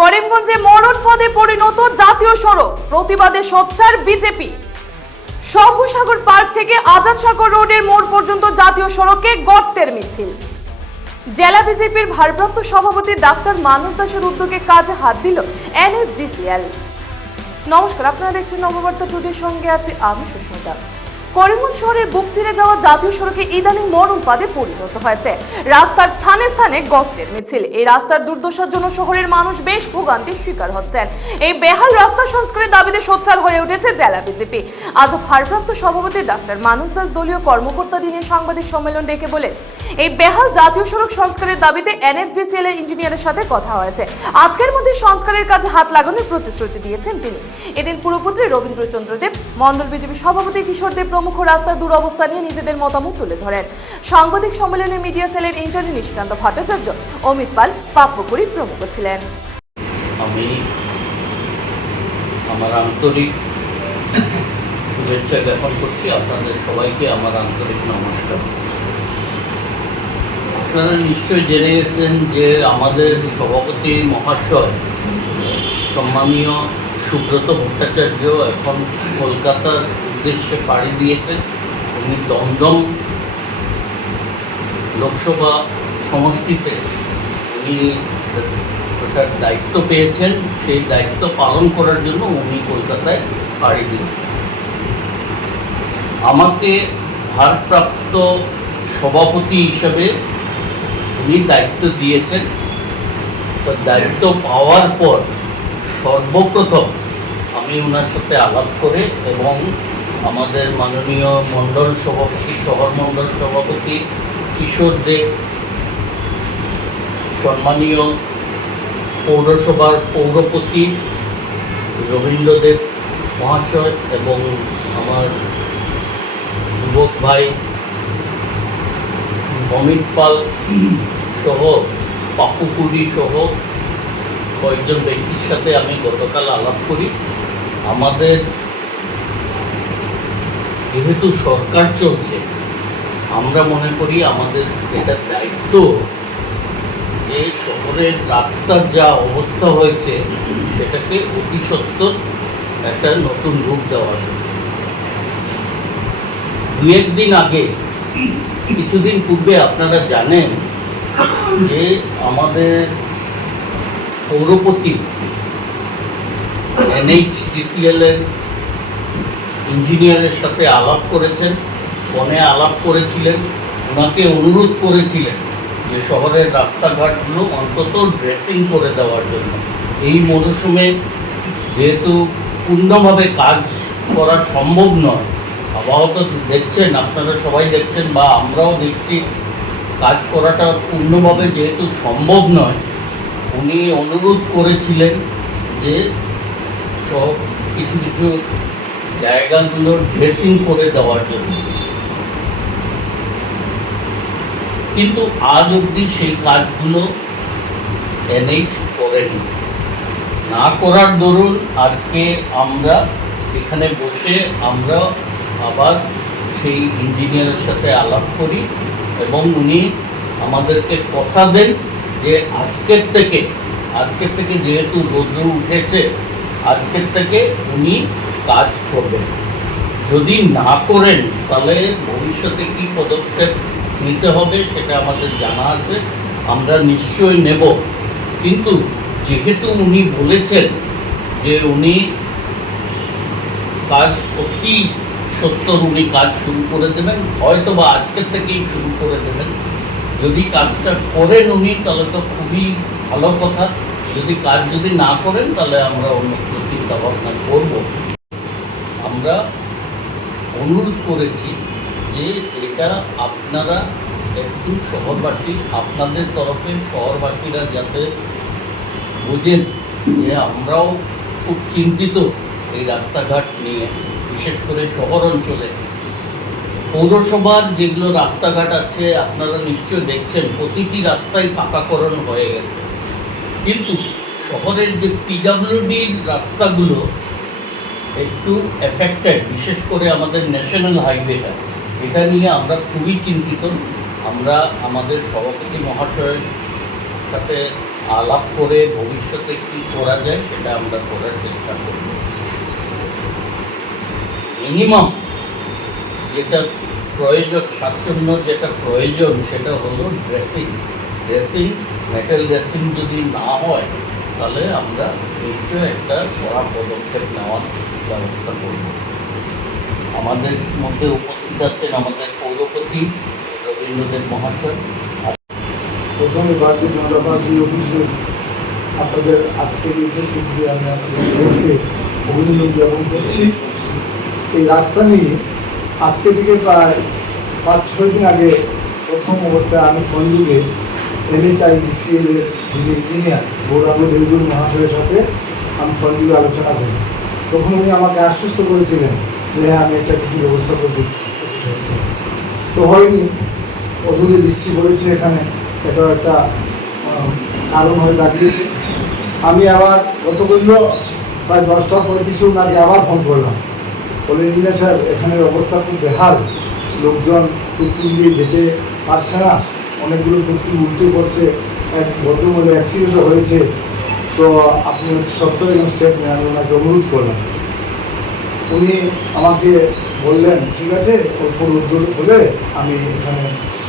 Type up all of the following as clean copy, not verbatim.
করিমগঞ্জে মরণ ফাঁদে পরিণত জাতীয় সড়ক, প্রতিবাদে সোচ্চার বিজেপি। শম্ভুসাগর পার্ক থেকে আজাদ সাগর রোডের মোড় পর্যন্ত জাতীয় সড়কে গর্তের মিছিল। জেলা বিজেপির ভারপ্রাপ্ত সভাপতি ডাক্তার মানস দাসের উদ্যোগে কাজে হাত দিল এনএসডিসিএল। নমস্কার, আপনারা দেখছেন নববার্তা টুডের সঙ্গে আছি আমি সুস্মিতা। করিমগঞ্জ শহরের বুক চিরে যাওয়া জাতীয় সড়কে ইদানিং মরণ ফাঁদে পরিণত হয়েছে। রাস্তার স্থানে স্থানে গর্তের মিছিল। এই রাস্তার দুর্দশার জন্য শহরের মানুষ বেশ ভোগান্তির শিকার হচ্ছেন। এই বেহাল রাস্তা সংস্কারের দাবিতে সোচ্চার হয়ে উঠেছে জেলা বিজেপি। আজ ভারপ্রাপ্ত সভাপতি ডাক্তার মানস দাস দলীয় কর্মকর্তা দিনে সাংবাদিক সম্মেলন ডেকে বলেন, এই বেহাল জাতীয় সড়ক সংস্কারের দাবিতে এনএসডিসিএল এর ইঞ্জিনিয়ারের সাথে কথা হয়েছে। আজকের মধ্যে সংস্কারের কাজে হাত লাগানোর প্রতিশ্রুতি দিয়েছেন তিনি। এদিন পুরপুত্রী রবীন্দ্রচন্দ্র দেব, মন্ডল বিজেপি সভাপতি কিশোর দেব প্রমুখ রাস্তার দুরবস্থা নিয়ে নিজেদের মতামত তুলে ধরেন। সাংবাদিক সম্মেলনে মিডিয়া সেলের ইনচার্জ নিশিকান্ত ভট্টাচার্য, অমিত পাল, পাপ্পকুড়ি প্রমুখ ছিলেন। আমি আমার আন্তরিক শুভেচ্ছা জ্ঞাপন করছি আপনাদের সবাইকে। আমার আন্তরিক নমস্কার। আপনারা নিশ্চয়ই জেনে গেছেন যে আমাদের সভাপতি মহাশয় সম্মানীয় সুব্রত ভট্টাচার্য এখন কলকাতার উদ্দেশ্যে পাড়ি দিয়েছেন। উনি দমদম লোকসভা সমষ্টিতে উনি ওটার দায়িত্ব পেয়েছেন। সেই দায়িত্ব পালন করার জন্য উনি কলকাতায় পাড়ি দিয়েছেন। আমাকে ভারপ্রাপ্ত সভাপতি হিসাবে উনি দায়িত্ব দিয়েছেন। তো দায়িত্ব পাওয়ার পর সর্বপ্রথম আমি ওনার সাথে আলাপ করে এবং আমাদের মাননীয় মণ্ডল সভাপতি, শহর মণ্ডল সভাপতি কিশোর দেব, সম্মানীয় পৌরসভার পৌরপতি রবীন্দ্রদেব মহাশয় এবং আমার যুবক ভাই অমিত পাল সহ পাপ্পুকুড়ি সহ কয়েকজন ব্যক্তির সাথে আমি গতকাল আলাপ করি। আমাদের যেহেতু সরকার চলছে, আমরা মনে করি আমাদের এটা দায়িত্ব যে শহরের রাস্তার যা অবস্থা হয়েছে সেটাকে অতি সত্বর একটা নতুন রূপ দেওয়া যায়। দু একদিন আগে, কিছুদিন পূর্বে আপনারা জানেন যে আমাদের পৌরপতি এনএইচডিসিএল এর ইঞ্জিনিয়ারের সাথে আলাপ করেছেন, ফোনে আলাপ করেছিলেন। ওনাকে অনুরোধ করেছিলেন যে শহরের রাস্তাঘাটগুলো অন্তত ড্রেসিং করে দেওয়ার জন্য। এই মরশুমে যেহেতু পূর্ণভাবে কাজ করা সম্ভব নয়, আবহাওয়া তো দেখছেন, আপনারা সবাই দেখছেন বা আমরাও দেখছি, কাজ করাটা পূর্ণভাবে যেহেতু সম্ভব নয়, উনি অনুরোধ করেছিলেন যে সব কিছু কিছু জায়গাগুলো ড্রেসিং করে দেওয়ার জন্য। কিন্তু আজ অবধি সেই কাজগুলো এনএইচ করেনি। না করার দরুন আজকে আমরা এখানে বসে আমরা আবার সেই ইঞ্জিনিয়ারের সাথে আলাপ করি এবং উনি আমাদেরকে কথা দেন যে আজকের থেকে যেহেতু রোদ্র উঠেছে, আজকের থেকে উনি কাজ করবেন। যদি না করেন তাহলে ভবিষ্যতে কি পদক্ষেপ নিতে হবে সেটা আমাদের জানা আছে, আমরা নিশ্চয়ই নেব। কিন্তু যেহেতু উনি বলেছেন যে উনি কাজ অতি সত্তর উনি কাজ শুরু করে দেবেন, হয়তো বা আজকের থেকেই শুরু করে দেবেন। যদি কাজটা করেন উনি তাহলে তো খুবই ভালো কথা। যদি না করেন তাহলে আমরা অন্য কোনো চিন্তা ভাবনা করব। আমরা অনুরোধ করেছি যে এটা আপনারা একটু শহরবাসী, আপনাদের তরফে শহরবাসীরা যাতে বোঝেন যে আমরাও খুব চিন্তিত এই রাস্তাঘাট নিয়ে, বিশেষ করে শহর অঞ্চলে। পৌরসভার যেগুলো রাস্তাঘাট আছে আপনারা নিশ্চয় দেখছেন, প্রতিটি রাস্তায় পাকাকরণ হয়ে গেছে। কিন্তু শহরের যে পিডব্লিউডির রাস্তাগুলো একটু এফেক্টেড, বিশেষ করে আমাদের ন্যাশনাল হাইওয়েটা, এটা নিয়ে আমরা খুবই চিন্তিত। আমরা আমাদের সভাপতি মহাশয়ের সাথে আলাপ করে ভবিষ্যতে কি করা যায় সেটা আমরা করার চেষ্টা করব। মিনিমাম যেটা প্রয়োজন, স্বাচ্ছন্দ্য যেটা প্রয়োজন সেটা হলো ড্রেসিং মেটাল ড্রেসিং যদি না হয় তাহলে আমরা নিশ্চয়ই একটা কড়া পদক্ষেপ নেওয়ার ব্যবস্থা করব। আমাদের মধ্যে উপস্থিত আছেন আমাদের পৌরপতি রবীন্দ্রদেব মহাশয়। প্রথমে ভারতীয় জনতা পার্টি অফিসে আপনাদের আজকের এই উপস্থিতিতে আমি আপনাদেরকে অভিনন্দন জ্ঞাপন করছি। এই রাস্তা নিয়ে আজকে থেকে প্রায় 5-6 দিন আগে প্রথম অবস্থায় আমি ফোনযুগে NHIDCL এর যিনি ইঞ্জিনিয়ার গৌরাঙ্গ দেবগুরু মহাশয়ের সাথে আমি ফোনযুগে আলোচনা করি। তখন উনি আমাকে আশ্বস্ত করেছিলেন যে হ্যাঁ আমি একটা কিছু ব্যবস্থা করে দিচ্ছি। তো হয়নি, অদূরে বৃষ্টি পড়েছে, এখানে এটা একটা কারণ হয়ে দাঁড়িয়েছে। আমি আবার গতকাল প্রায় 10:35 আগে আবার ফোন করলাম, বলে ইঞ্জিনিয়ার সাহেব এখানের অবস্থা খুব বেহাল, লোকজন টুকটুক দিয়ে যেতে পারছে না, অনেকগুলো টুকটুক উল্টে পড়ছে, এক ভদ্রমহিলা অ্যাক্সিডেন্টও হয়েছে, তো আপনি সত্তর এবং স্টেপ নেন। আমি ওনাকে অনুরোধ করলাম। উনি আমাকে বললেন ঠিক আছে, অল্প রোদ্দুর হলে আমি এখানে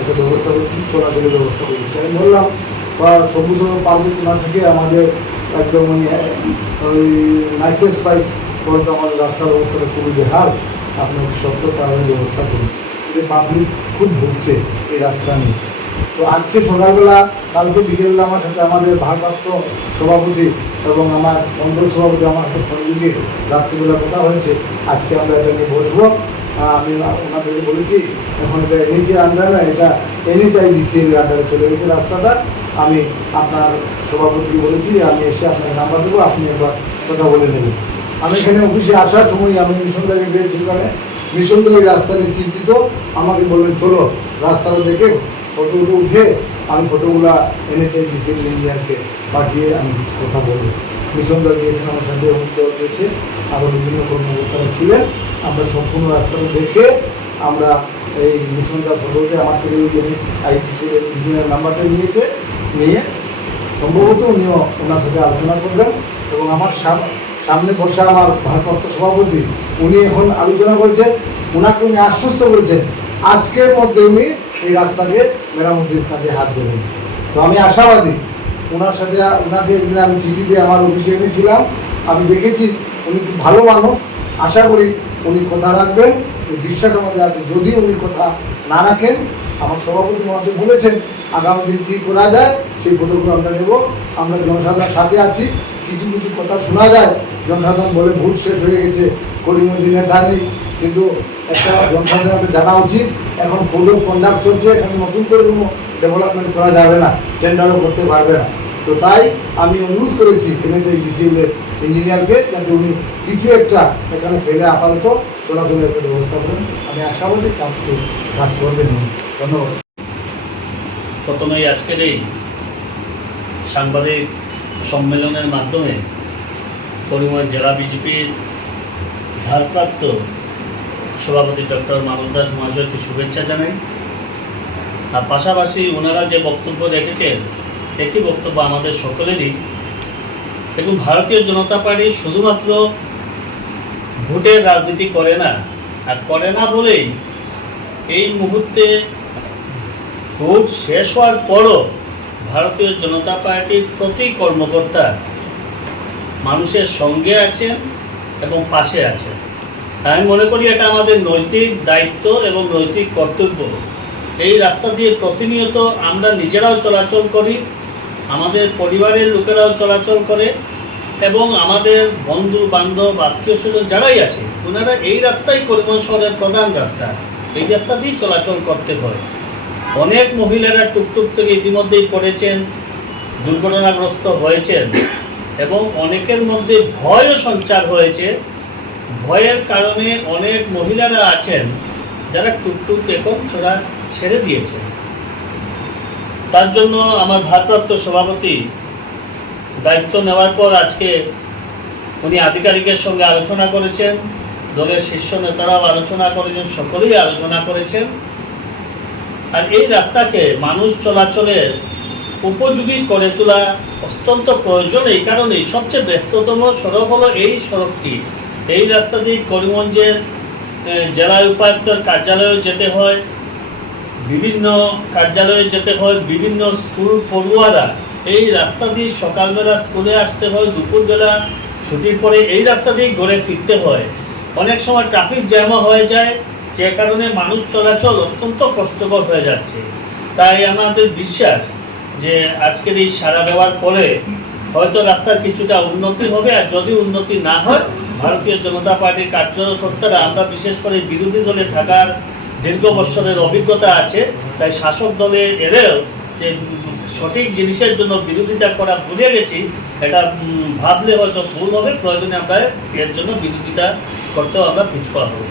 একটা ব্যবস্থা করছি, চলাচলের ব্যবস্থা করছি। আমি বললাম বা সবুজ পার্বত্য না থেকে আমাদের একদম ওই নাইসেস স্পাইস বলতে আমাদের রাস্তার অবস্থাটা খুবই বেহাল, আপনি সত্য তাদের ব্যবস্থা করুন। এতে পাবলিক খুব ভুগছে এই রাস্তা নিয়ে। তো আজকে সকালবেলা, কালকে বিকেলবেলা আমার সাথে আমাদের ভারপ্রাপ্ত সভাপতি এবং আমার মণ্ডল সভাপতি আমার সাথে ফোন যুগে রাত্রিবেলা কথা হয়েছে, আজকে আমরা এটা নিয়ে বসবো। আমি ওনাদেরকে বলেছি এখন এটা NHAIDCL আন্ডারে না, এটা NHIDCL এর আন্ডারে চলে গেছে রাস্তাটা। আমি আপনার সভাপতিকে বলেছি আমি এসে আপনাকে নাম্বার দেবো, আপনি একবার কথা বলে নেবেন। আমি এখানে অফিসে আসার সময় আমি মিশনদাকে পেয়েছি, ওখানে মিশনদা ওই রাস্তা নিয়ে চিন্তিত। আমাকে বললেন চলো রাস্তাটা দেখে ফটোগুলো উঠে আমি ফটোগুলো NHIDCL ইঞ্জিনিয়ারকে পাঠিয়ে আমি কিছু কথা বলবো। মিশনদা গিয়েছেন আমার সাথে, অমিত গিয়েছে, আরও বিভিন্ন কর্মকর্তারা ছিলেন। আমরা সম্পূর্ণ রাস্তাটা দেখে আমরা এই মিশনদা ফটোতে আমার থেকে ওই NHIDCL ইঞ্জিনিয়ার নাম্বারটা নিয়ে সম্ভবত উনিও ওনার সাথে আলোচনা করবেন। এবং আমার সামনে বসা আমার ভারপ্রাপ্ত সভাপতি, উনি এখন আলোচনা করেছেন, ওনাকে উনি আশ্বস্ত করেছেন আজকের মধ্যে উনি এই রাস্তাকে মেরামতির কাজে হাত দেবেন। তো আমি আশাবাদী, ওনাকে একদিন আমি চিঠি দিয়ে আমার অফিসে এনেছিলাম, আমি দেখেছি উনি খুব ভালো মানুষ, আশা করি উনি কথা রাখবেন, এই বিশ্বাস আমাদের আছে। যদি উনি কথা না রাখেন, আমার সভাপতি মহাশয় বলেছেন আগামী দিন কী করা যায় সেই পদক্ষেপ আমরা নেব। আমরা জনসাধারণের সাথে আছি। কিছু কিছু কথা শোনা যায়, জনসাধারণ বলে ভোট শেষ হয়ে গেছে, করিমগঞ্জে নেতা নেই, কিন্তু একটা জনসাধারণকে জানা উচিত এখন কোড অফ কন্ডাক্ট চলছে, এখানে নতুন করে কোনো ডেভেলপমেন্ট করা যাবে না, টেন্ডারও করতে পারবে না। তো তাই আমি অনুরোধ করেছি NHIDCL এর ইঞ্জিনিয়ারকে যাতে উনি কিছু একটা এখানে ফেলে আপাতত চলাচলের একটা ব্যবস্থা করেন। আমি আশাবাদী কাজ করবেন। ধন্যবাদ। প্রথমেই আজকের এই সাংবাদিক সম্মেলনের মাধ্যমে করিমগঞ্জ জেলা বিজেপির ভারপ্রাপ্ত সভাপতি ডক্টর মানস দাস মহাশয়কে শুভেচ্ছা জানাই। আর পাশাপাশি ওনারা যে বক্তব্য রেখেছেন একই বক্তব্য আমাদের সকলেরই। এবং ভারতীয় জনতা পার্টি শুধুমাত্র ভোটের রাজনীতি করে না, আর করে না বলেই এই মুহূর্তে ভোট শেষ হওয়ার পরও ভারতীয় জনতা পার্টির প্রতি কর্মকর্তা মানুষের সঙ্গে আছেন এবং পাশে আছেন। আমি মনে করি এটা আমাদের নৈতিক দায়িত্ব এবং নৈতিক কর্তব্য। এই রাস্তা দিয়ে প্রতিনিয়ত আমরা নিজেরাও চলাচল করি, আমাদের পরিবারের লোকেরাও চলাচল করে এবং আমাদের বন্ধু বান্ধব আত্মীয় স্বজন যারাই আছে ওনারা এই রাস্তাই করিমগঞ্জ শহরের প্রধান রাস্তা, এই রাস্তা দিয়েই চলাচল করতে হয়। অনেক মহিলারা টুকটুক থেকে ইতিমধ্যেই পড়েছেন, দুর্ঘটনাগ্রস্ত হয়েছেন এবং অনেকের মধ্যে ভয়ও সঞ্চার হয়েছে। ভয়ের কারণে অনেক মহিলারা আছেন যারা টুকটুক এখন ছেড়ে দিয়েছেন। তার জন্য আমার ভারপ্রাপ্ত সভাপতি দায়িত্ব নেওয়ার পর আজকে উনি আধিকারিকের সঙ্গে আলোচনা করেছেন, দলের শীর্ষ নেতারাও আলোচনা করেছেন, সকলেই আলোচনা করেছেন। আর এই রাস্তাকে মানুষ চলাচলের উপযোগী করে তোলা অত্যন্ত প্রয়োজন। এই কারণেই সবচেয়ে ব্যস্ততম সড়ক হলো এই সড়কটি। এই রাস্তা দিয়ে করিমগঞ্জের জেলা উপায়ুক্তের কার্যালয়ে যেতে হয়, বিভিন্ন কার্যালয়ে যেতে হয়, বিভিন্ন স্কুল পড়ুয়ারা এই রাস্তা দিয়ে সকালবেলা স্কুলে আসতে হয়, দুপুরবেলা ছুটির পরে এই রাস্তা দিয়ে ঘুরে ফিরতে হয়। অনেক সময় ট্রাফিক জ্যামও হয়ে যায়, যে কারণে মানুষ চলাচল অত্যন্ত কষ্টকর হয়ে যাচ্ছে। তাই আমাদের বিশ্বাস যে আজকের এই সাড়া দেওয়ার পরে হয়তো রাস্তার কিছুটা উন্নতি হবে, আর যদি উন্নতি না হয় ভারতীয় জনতা পার্টির কার্যকর্তারা, আমরা বিশেষ করে বিরোধী দলে থাকার দীর্ঘ বৎসরের অভিজ্ঞতা আছে, তাই শাসক দলে এলেও যে সঠিক জিনিসের জন্য বিরোধিতা করা ভুলে গেছি, এটা ভাবলে হয়তো ভুল হবে। প্রয়োজনে আমরা এর জন্য বিরোধিতা করতেও আমরা পিছপা হব।